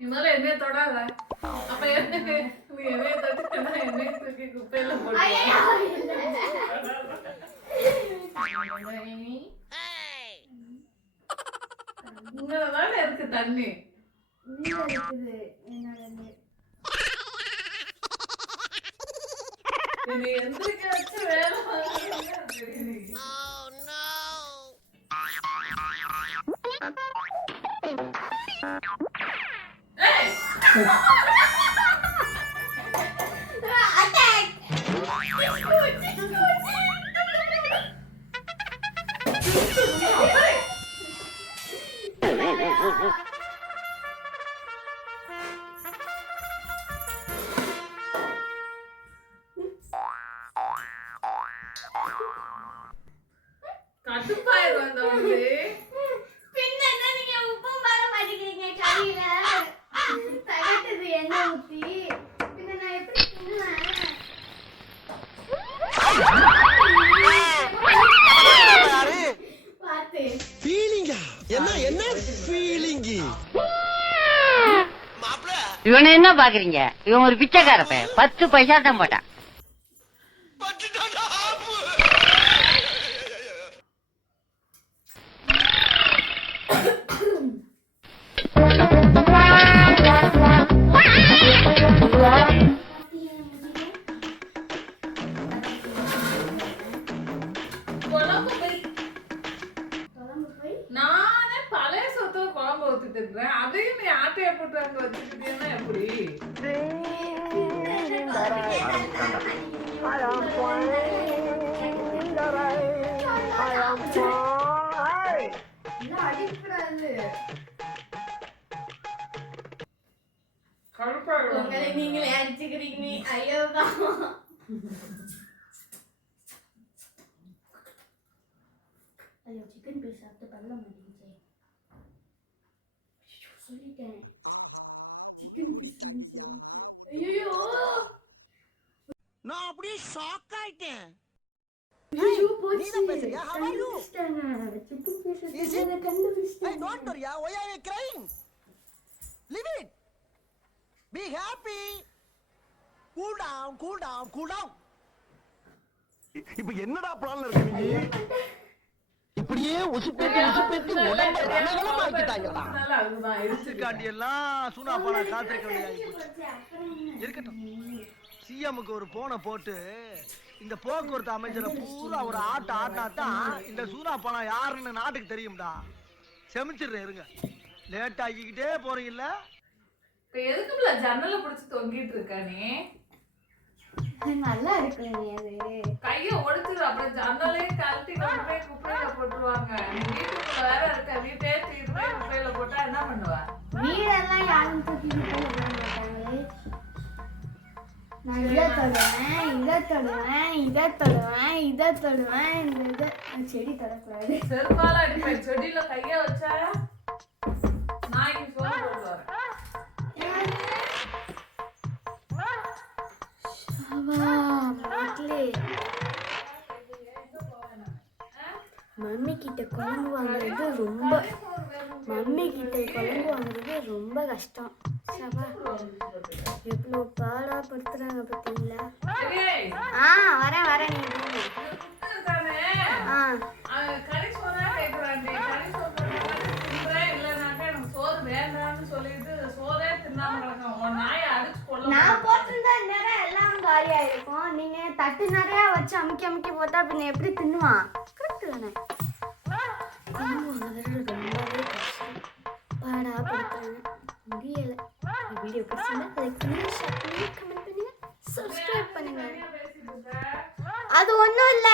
இவனால என்னைய தொடாத. அப்ப என்ன நீ என்னைய தொட்டுனா என்னைய தூக்கி குப்பையில போடு. இங்கதான் இருக்கு தண்ணி. நீ எந்திரிக்க வச்சு வேலை கட்டுப்பாயிரு வந்தவங்க. பின்ன என்ன நீங்க உப்பு மர மாட்டீங்க கையில தகட்டது என்ன ஊத்தி பின்ன நான் எப்படி தின்னுவேன்? பாத்து ஃபீலிங்கா என்ன ஃபீலிங்? இவனை என்ன பாக்குறீங்க? இவன் ஒரு பிச்சைக்கார பையன். 10 பைசா தான் போட்டான். நானே பழைய சொத்துல குழம்பு ஊத்திட்டு இருக்கிறேன். அதையும் நீ ஆட்டைய போட்டு அங்க வச்சுக்கிட்டீங்கன்னா எப்படி? உங்களை நீங்களே அடிச்சுக்கிறீங்க. ஐயோதான் ஐயோ சிக்கன் பீஸ் சாப்பிட்டு பல்ல மாட்டேங்குது. சொல்லிட்டேன் சிக்கன் பீஸ் சொல்லிட்டேன். ஐயோ நான் அப்படியே ஷாக் ஆயிட்டேன். ஐயோ போச்சு. பேசுறியா? How are you? Chicken piece கண்டுபிடிச்சிட்டேன். Don't worry. Why are you crying? Leave it. Be happy. Cool down. இப்போ என்னடா பிளான்ல இருக்க நீ? இப்படியே உசுப்பேத்தி உடம்ப ரணகளமா ஆக்கிட்டாங்கடா. அதுதான் இடிச்சுக்காண்டி எல்லாம் சூனா பானா காத்திருக்க வேண்டியது இருக்கட்டும். சிஎம்க்கு ஒரு போனை போட்டு இந்த போக்குவரத்து அமைச்சரை பூரா ஒரு ஆட்டாத்தான் இந்த சூனா பானா யாருன்னு நாட்டுக்கு தெரியும்டா. செமிச்சிடுறேன் இருங்க. லேட் ஆகிக்கிட்டே போறீங்கல்ல. இப்ப எதுக்குள்ள ஜன்னல புடிச்சு தொங்கிட்டு இருக்க நீ? நல்லா இருக்குங்க அது. கைய ஒடிச்சிரு. அப்புறம் ஜன்னலையும் கழட்டி கொண்டு போய் குப்பையில போட்டுருவாங்க. நீ வீட்டுக்குள்ள வேற இருக்க. வீட்டே தூக்கி போய் குப்பையில போட்டா என்ன பண்ணுவ? வீடெல்லாம் யாரும் தூக்கி போட மாட்டாங்க. நான் இதை தொடுவேன். இந்த செடி தொடக்கூடாது. செருப்பால அடிப்பேன். செடியில கைய வச்சா நாய்க்கு சோறு போட்டு வரேன். மம்மி கிட்ட குழம்பு வாங்குறது ரொம்ப கஷ்டம். எவ்வளோ பாடாப்படுத்துறாங்க பார்த்தீங்களா? வரேன் நான் போட்டிருந்தா நேரம் எல்லாம் காலியா இருக்கும். நீங்க தட்டு நிறைய வச்சு அமுக்கி போட்டா பின்ன எப்படி தின்னுவான்? கரெக்ட் தானே? ரொம்பவே கஷ்டம். பாடாப்படுத்துறாங்க. முடியல. வீடியோ பிடிச்சிருந்தா லைக் பண்ணுங்க, ஷேர் பண்ணுங்க, கமெண்ட் பண்ணுங்க, சப்ஸ்கிரைப் பண்ணுங்க. அது ஒண்ணும் இல்ல.